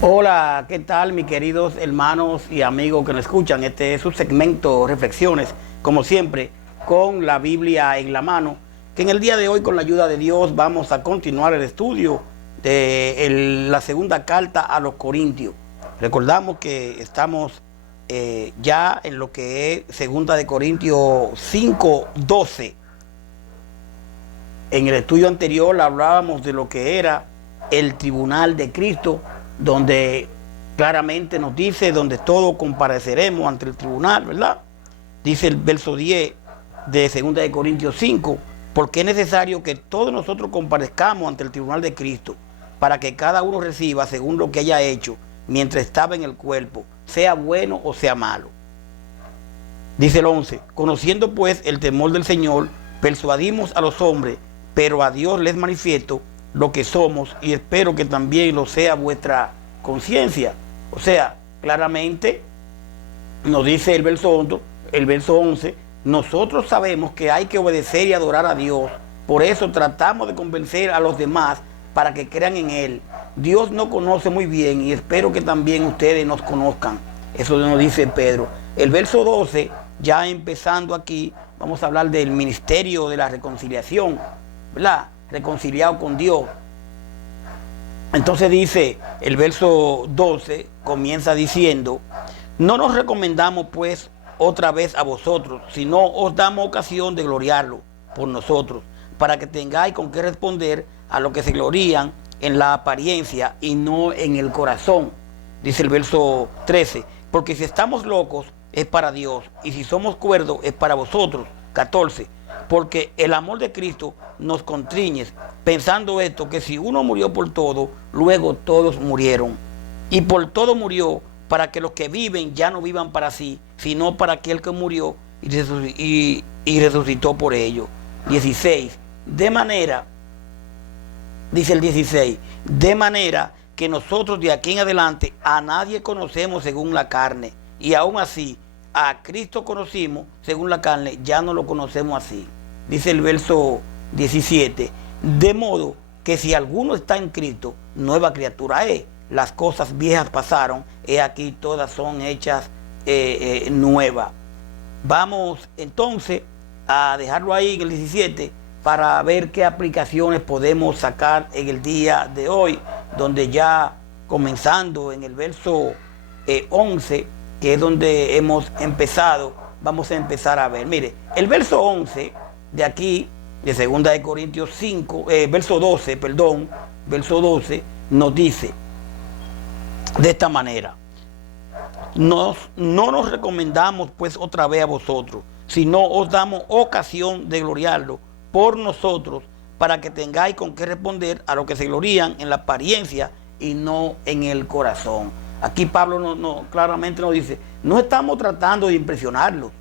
Hola, ¿qué tal mis queridos hermanos y amigos que nos escuchan? Este es su segmento Reflexiones, como siempre, con la Biblia en la mano, que en el día de hoy, con la ayuda de Dios, vamos a continuar el estudio de la segunda carta a los Corintios. Recordamos que estamos ya en lo que es segunda de Corintios 5:12. En el estudio anterior hablábamos de lo que era el tribunal de Cristo, donde claramente nos dice, donde todos compareceremos ante el tribunal, ¿verdad? Dice el verso 10 de 2 de Corintios 5, porque es necesario que todos nosotros comparezcamos ante el tribunal de Cristo, para que cada uno reciba según lo que haya hecho mientras estaba en el cuerpo, sea bueno o sea malo. Dice el 11, conociendo pues el temor del Señor, persuadimos a los hombres, pero a Dios les manifiesto lo que somos, y espero que también lo sea vuestra conciencia. O sea, claramente nos dice el verso 11, nosotros sabemos que hay que obedecer y adorar a Dios, por eso tratamos de convencer a los demás para que crean en Él. Dios nos conoce muy bien y espero que también ustedes nos conozcan. Eso nos dice Pedro. El verso 12, ya empezando aquí, vamos a hablar del ministerio de la reconciliación, ¿verdad? Reconciliado con Dios. Entonces dice el verso 12, comienza diciendo, no nos recomendamos pues otra vez a vosotros, sino os damos ocasión de gloriarlo por nosotros, para que tengáis con qué responder a lo que se glorían en la apariencia y no en el corazón. Dice el verso 13, porque si estamos locos es para Dios, y si somos cuerdos es para vosotros. 14, porque el amor de Cristo nos constriñe, pensando esto, que si uno murió por todo, luego todos murieron. Y por todo murió, para que los que viven ya no vivan para sí, sino para aquel que murió y resucitó por ellos. 16, de manera, dice el 16, de manera que nosotros de aquí en adelante a nadie conocemos según la carne, y aún así a Cristo conocimos según la carne, ya no lo conocemos así. Dice el verso 17, de modo que si alguno está en Cristo, nueva criatura es. Las cosas viejas pasaron, he aquí todas son hechas nuevas. Vamos entonces a dejarlo ahí en el 17 para ver qué aplicaciones podemos sacar en el día de hoy, donde ya comenzando en el verso 11, que es donde hemos empezado, vamos a empezar a ver. Mire, el verso 11 de aquí, de 2 de Corintios 5, verso 12, nos dice de esta manera, no nos recomendamos pues otra vez a vosotros, sino os damos ocasión de gloriarlo por nosotros, para que tengáis con qué responder a lo que se glorían en la apariencia y no en el corazón. Aquí Pablo claramente nos dice, no estamos tratando de impresionarlos.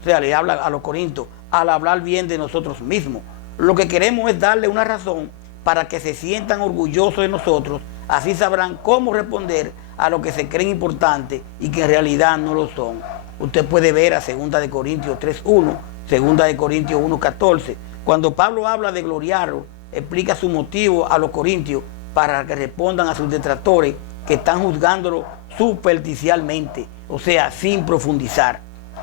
O sea, le habla a los corintios al hablar bien de nosotros mismos. Lo que queremos es darle una razón para que se sientan orgullosos de nosotros, así sabrán cómo responder a lo que se creen importante y que en realidad no lo son. Usted puede ver a 2 de Corintios 3:1, 2 de Corintios 1:14. Cuando Pablo habla de gloriarlo, explica su motivo a los corintios para que respondan a sus detractores que están juzgándolo superficialmente, o sea, sin profundizar.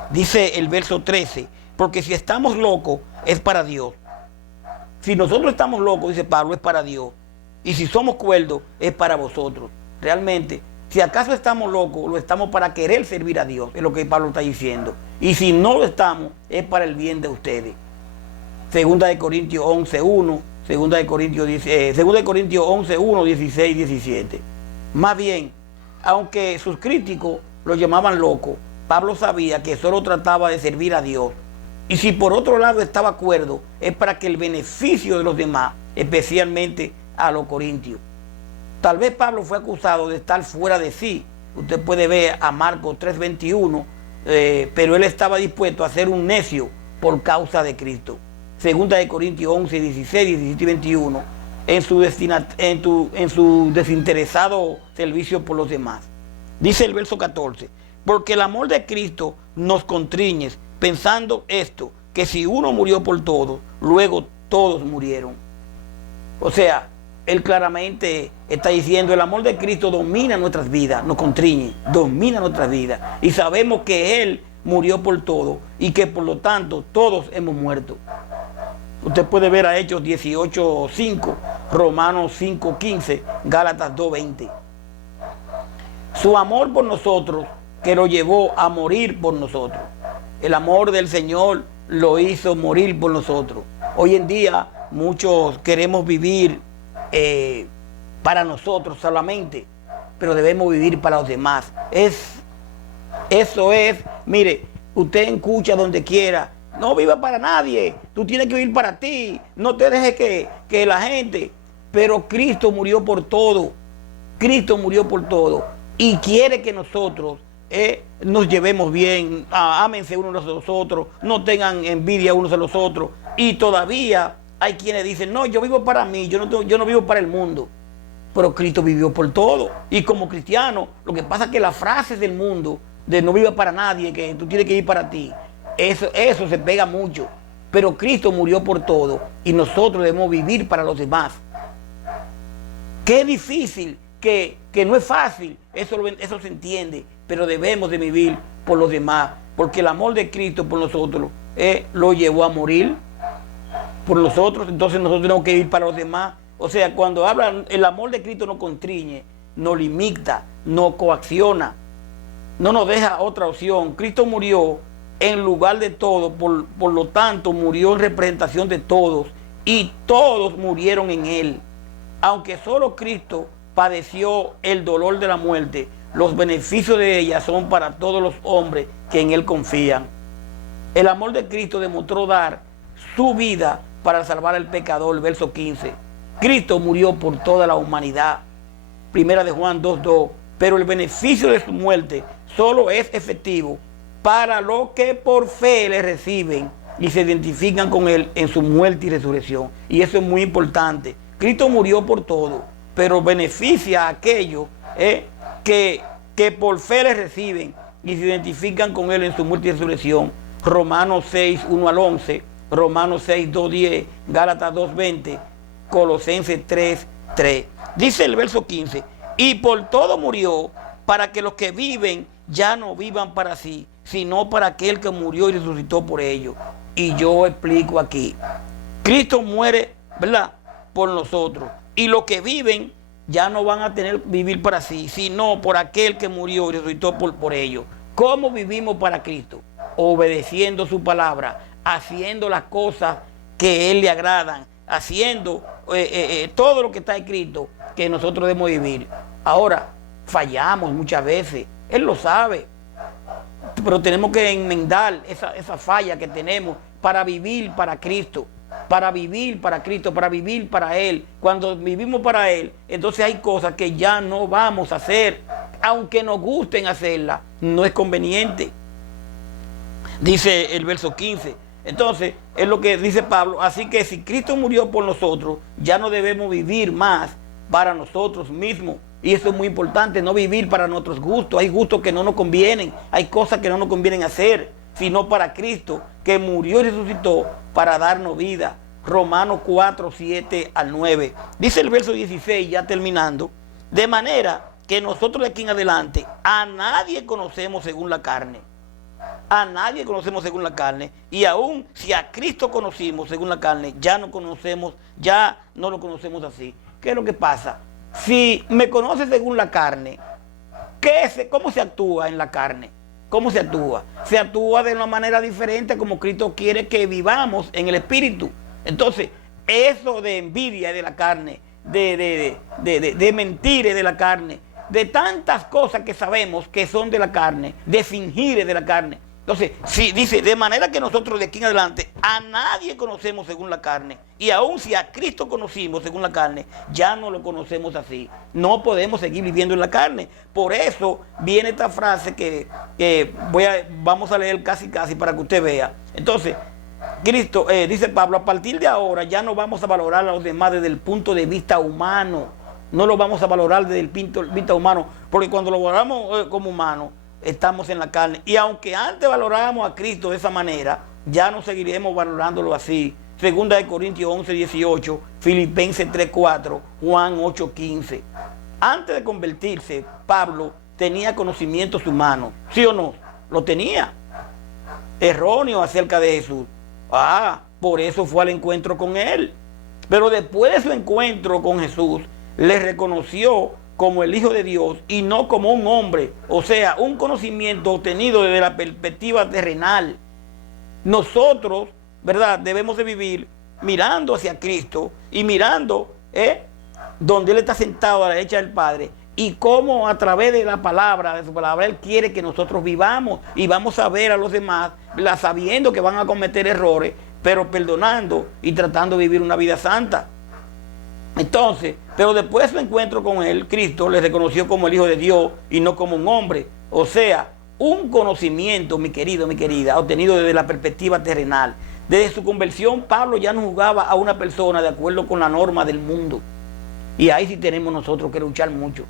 Dice el verso 13, porque si estamos locos es para Dios. Si nosotros estamos locos, dice Pablo, es para Dios. Y si somos cuerdos, es para vosotros. Realmente, si acaso estamos locos, lo estamos para querer servir a Dios, es lo que Pablo está diciendo. Y si no lo estamos, es para el bien de ustedes. 2 de Corintios 11:1, 2 de Corintios 11:1, 16, 17. Más bien, aunque sus críticos lo llamaban loco, Pablo sabía que solo trataba de servir a Dios. Y si por otro lado estaba cuerdo, es para que el beneficio de los demás, especialmente a los corintios. Tal vez Pablo fue acusado de estar fuera de sí. Usted puede ver a Marcos 3:21, pero él estaba dispuesto a ser un necio por causa de Cristo. 2 de Corintios 11, 16, 17 y 21, en su desinteresado servicio por los demás. Dice el verso 14, porque el amor de Cristo nos constriñe, pensando esto, que si uno murió por todos, luego todos murieron. O sea, él claramente está diciendo, el amor de Cristo domina nuestras vidas, nos constriñe, domina nuestras vidas. Y sabemos que Él murió por todo y que por lo tanto todos hemos muerto. Usted puede ver a Hechos 18:5, Romanos 5:15, Gálatas 2:20. Su amor por nosotros que lo llevó a morir por nosotros. El amor del Señor lo hizo morir por nosotros. Hoy en día muchos queremos vivir para nosotros solamente, pero debemos vivir para los demás. Eso es, mire, usted escucha donde quiera, no viva para nadie, tú tienes que vivir para ti, no te dejes que la gente, pero Cristo murió por todo, Cristo murió por todo y quiere que nosotros nos llevemos bien, ámense unos a los otros, no tengan envidia unos a los otros. Y todavía hay quienes dicen, no, yo vivo para mí, yo no vivo para el mundo. Pero Cristo vivió por todo. Y como cristiano, lo que pasa es que las frases del mundo, de no viva para nadie, que tú tienes que ir para ti, eso se pega mucho. Pero Cristo murió por todo y nosotros debemos vivir para los demás. Qué difícil, que no es fácil, eso se entiende, pero debemos de vivir por los demás, porque el amor de Cristo por nosotros lo llevó a morir por nosotros, entonces nosotros tenemos que vivir para los demás. O sea, cuando hablan, el amor de Cristo nos constriñe, nos limita, nos coacciona, no nos deja otra opción. Cristo murió en lugar de todos, por lo tanto murió en representación de todos y todos murieron en Él. Aunque solo Cristo padeció el dolor de la muerte, los beneficios de ella son para todos los hombres que en Él confían. El amor de Cristo demostró dar su vida para salvar al pecador, verso 15. Cristo murió por toda la humanidad. Primera de Juan 2:2. Pero el beneficio de su muerte solo es efectivo para los que por fe le reciben y se identifican con Él en su muerte y resurrección. Y eso es muy importante. Cristo murió por todo, pero beneficia a aquellos que por fe le reciben y se identifican con Él en su muerte y resurrección. Romanos 6:1-11, Romanos 6:2-10, Gálatas 2:20, Colosenses 3:3. Dice el verso 15, y por todo murió, para que los que viven ya no vivan para sí, sino para aquel que murió y resucitó por ellos. Y yo explico aquí, Cristo muere, ¿verdad?, por nosotros, y los que viven ya no van a tener vivir para sí, sino por aquel que murió y resucitó por ellos. ¿Cómo vivimos para Cristo? Obedeciendo su palabra, haciendo las cosas que Él le agradan, haciendo todo lo que está escrito que nosotros debemos vivir. Ahora, fallamos muchas veces, Él lo sabe, pero tenemos que enmendar esa falla que tenemos para vivir para Cristo, para vivir para Cristo, para vivir para Él. Cuando vivimos para Él, entonces hay cosas que ya no vamos a hacer, aunque nos gusten hacerlas, no es conveniente. Dice el verso 15. Entonces, es lo que dice Pablo. Así que si Cristo murió por nosotros, ya no debemos vivir más para nosotros mismos. Y eso es muy importante, no vivir para nuestros gustos. Hay gustos que no nos convienen, hay cosas que no nos convienen hacer, sino para Cristo, que murió y resucitó para darnos vida. Romanos 4:7-9. Dice el verso 16, ya terminando, de manera que nosotros de aquí en adelante a nadie conocemos según la carne. A nadie conocemos según la carne, y aún si a Cristo conocimos según la carne, ya no lo conocemos así. ¿Qué es lo que pasa? Si me conoces según la carne, ¿cómo se actúa en la carne? ¿Cómo se actúa? Se actúa de una manera diferente como Cristo quiere que vivamos en el Espíritu. Entonces, eso de envidia de la carne, de mentir de la carne, de tantas cosas que sabemos que son de la carne, de fingir de la carne. Entonces, si dice, de manera que nosotros de aquí en adelante a nadie conocemos según la carne, y aun si a Cristo conocimos según la carne, ya no lo conocemos así. No podemos seguir viviendo en la carne. Por eso viene esta frase que vamos a leer casi para que usted vea. Entonces, Cristo, dice Pablo, a partir de ahora ya no vamos a valorar a los demás desde el punto de vista humano. No lo vamos a valorar desde el punto de vista humano, porque cuando lo valoramos como humano, estamos en la carne. Y aunque antes valorábamos a Cristo de esa manera, ya no seguiremos valorándolo así. Segunda de Corintios 11:18, Filipenses 3:4, Juan 8:15. Antes de convertirse, Pablo tenía conocimientos humanos, ¿sí o no? Lo tenía. Erróneo acerca de Jesús. Por eso fue al encuentro con él. Pero después de su encuentro con Jesús, le reconoció como el Hijo de Dios y no como un hombre. O sea, un conocimiento obtenido desde la perspectiva terrenal. Nosotros, ¿verdad?, debemos de vivir mirando hacia Cristo y mirando donde Él está sentado a la derecha del Padre, y cómo a través de la palabra, de su palabra, Él quiere que nosotros vivamos y vamos a ver a los demás, sabiendo que van a cometer errores, pero perdonando y tratando de vivir una vida santa. Entonces, pero después de su encuentro con Él, Cristo le reconoció como el Hijo de Dios y no como un hombre. O sea, un conocimiento, mi querido, mi querida, obtenido desde la perspectiva terrenal. Desde su conversión, Pablo ya no juzgaba a una persona de acuerdo con la norma del mundo. Y ahí sí tenemos nosotros que luchar mucho.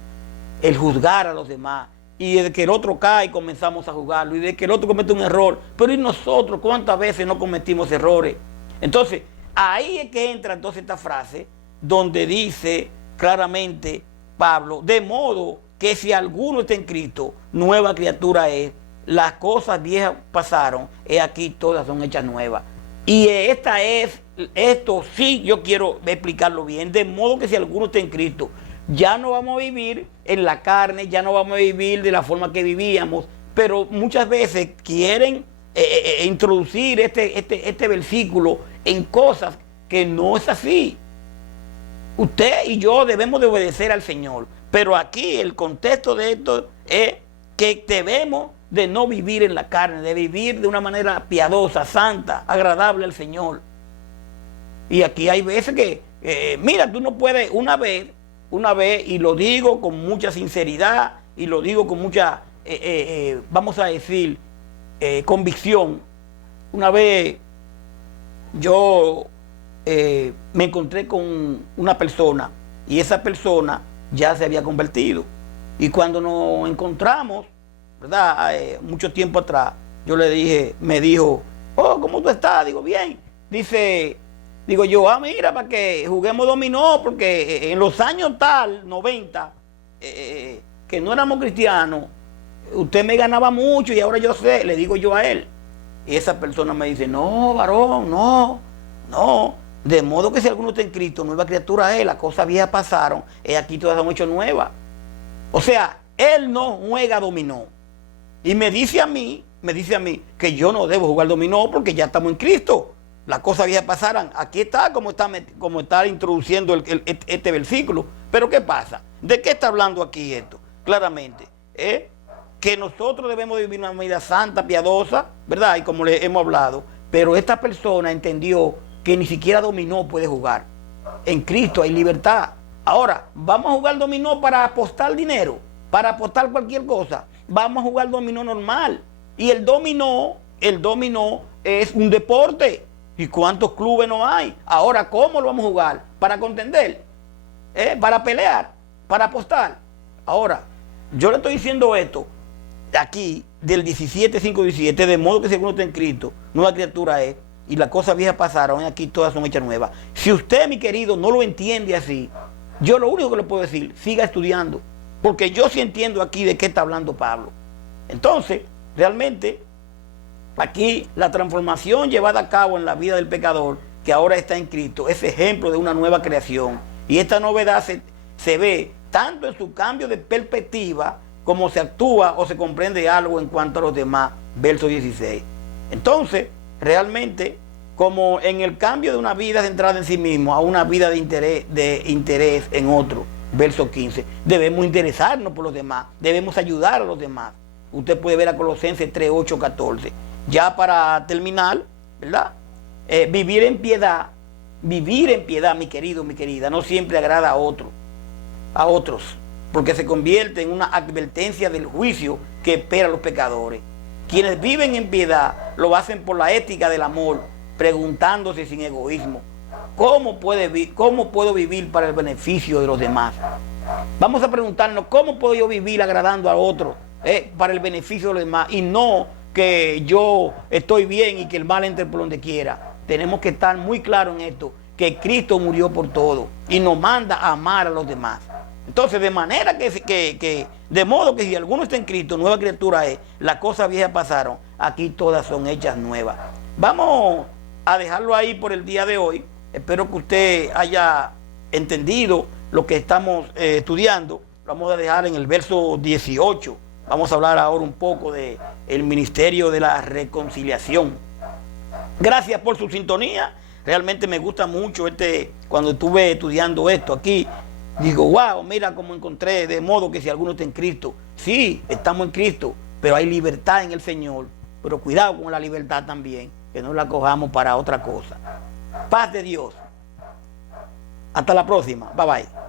El juzgar a los demás. Y desde que el otro cae comenzamos a juzgarlo. Y desde que el otro comete un error. Pero ¿y nosotros cuántas veces no cometimos errores? Entonces, ahí es que entra entonces esta frase donde dice claramente Pablo, de modo que si alguno está en Cristo, nueva criatura es, las cosas viejas pasaron, y aquí todas son hechas nuevas. Y esto sí yo quiero explicarlo bien, de modo que si alguno está en Cristo, ya no vamos a vivir en la carne, ya no vamos a vivir de la forma que vivíamos, pero muchas veces quieren introducir este versículo en cosas que no es así. Usted y yo debemos de obedecer al Señor, pero aquí el contexto de esto es que debemos de no vivir en la carne, de vivir de una manera piadosa, santa, agradable al Señor. Y aquí hay veces que, mira, tú no puedes una vez, y lo digo con mucha sinceridad, y lo digo con mucha, vamos a decir, convicción. Una vez yo me encontré con una persona, y esa persona ya se había convertido. Y cuando nos encontramos, ¿verdad?, mucho tiempo atrás, yo le dije, me dijo, oh, ¿cómo tú estás? Digo, bien. Digo yo, mira, para que juguemos dominó, porque en los años 90, que no éramos cristianos, usted me ganaba mucho y ahora yo sé, le digo yo a él. Y esa persona me dice, no, varón, no. De modo que si alguno está en Cristo, nueva criatura es, las cosas viejas pasaron, y aquí todas son hechas nuevas. O sea, él no juega dominó. Y me dice a mí que yo no debo jugar dominó porque ya estamos en Cristo. Las cosas viejas pasaron. Aquí está como está introduciendo este versículo. Pero ¿qué pasa? ¿De qué está hablando aquí esto? Claramente, que nosotros debemos vivir una vida santa, piadosa, ¿verdad? Y como le hemos hablado. Pero esta persona entendió que ni siquiera dominó puede jugar. En Cristo hay libertad. Ahora, ¿vamos a jugar dominó para apostar dinero? ¿Para apostar cualquier cosa? Vamos a jugar dominó normal. Y el dominó es un deporte. ¿Y cuántos clubes no hay? Ahora, ¿cómo lo vamos a jugar? ¿Para contender? ¿Para pelear? ¿Para apostar? Ahora, yo le estoy diciendo esto aquí del 17:5-17, de modo que si alguno está en Cristo, nueva criatura es, y las cosas viejas pasaron, y aquí todas son hechas nuevas. Si usted, mi querido, no lo entiende así, yo lo único que le puedo decir, siga estudiando, porque yo sí entiendo aquí de qué está hablando Pablo. Entonces, realmente, aquí la transformación llevada a cabo en la vida del pecador, que ahora está en Cristo, es ejemplo de una nueva creación. Y esta novedad se ve tanto en su cambio de perspectiva, como se actúa o se comprende algo en cuanto a los demás. Verso 16. Entonces, realmente, como en el cambio de una vida centrada en sí mismo a una vida de interés en otro. Verso 15. Debemos interesarnos por los demás. Debemos ayudar a los demás. Usted puede ver a Colosenses 3, 8, 14. Ya para terminar, ¿verdad? Vivir en piedad, mi querido, mi querida, no siempre agrada a otros, porque se convierte en una advertencia del juicio que espera a los pecadores. Quienes viven en piedad lo hacen por la ética del amor, preguntándose sin egoísmo, ¿cómo puedo vivir para el beneficio de los demás? Vamos a preguntarnos, ¿cómo puedo yo vivir agradando a otros para el beneficio de los demás? Y no que yo estoy bien y que el mal entre por donde quiera. tenemos que estar muy claros en esto, que Cristo murió por todo y nos manda a amar a los demás. Entonces, de manera de modo que si alguno está en Cristo, nueva criatura es, las cosas viejas pasaron, aquí todas son hechas nuevas. Vamos a dejarlo ahí por el día de hoy. Espero que usted haya entendido lo que estamos estudiando. Vamos a dejar en el verso 18. Vamos a hablar ahora un poco del ministerio de la reconciliación. Gracias por su sintonía. Realmente me gusta mucho cuando estuve estudiando esto aquí. Digo, wow, mira cómo encontré, de modo que si alguno está en Cristo. Sí, estamos en Cristo, pero hay libertad en el Señor. Pero cuidado con la libertad también, que no la cojamos para otra cosa. Paz de Dios. Hasta la próxima. Bye bye.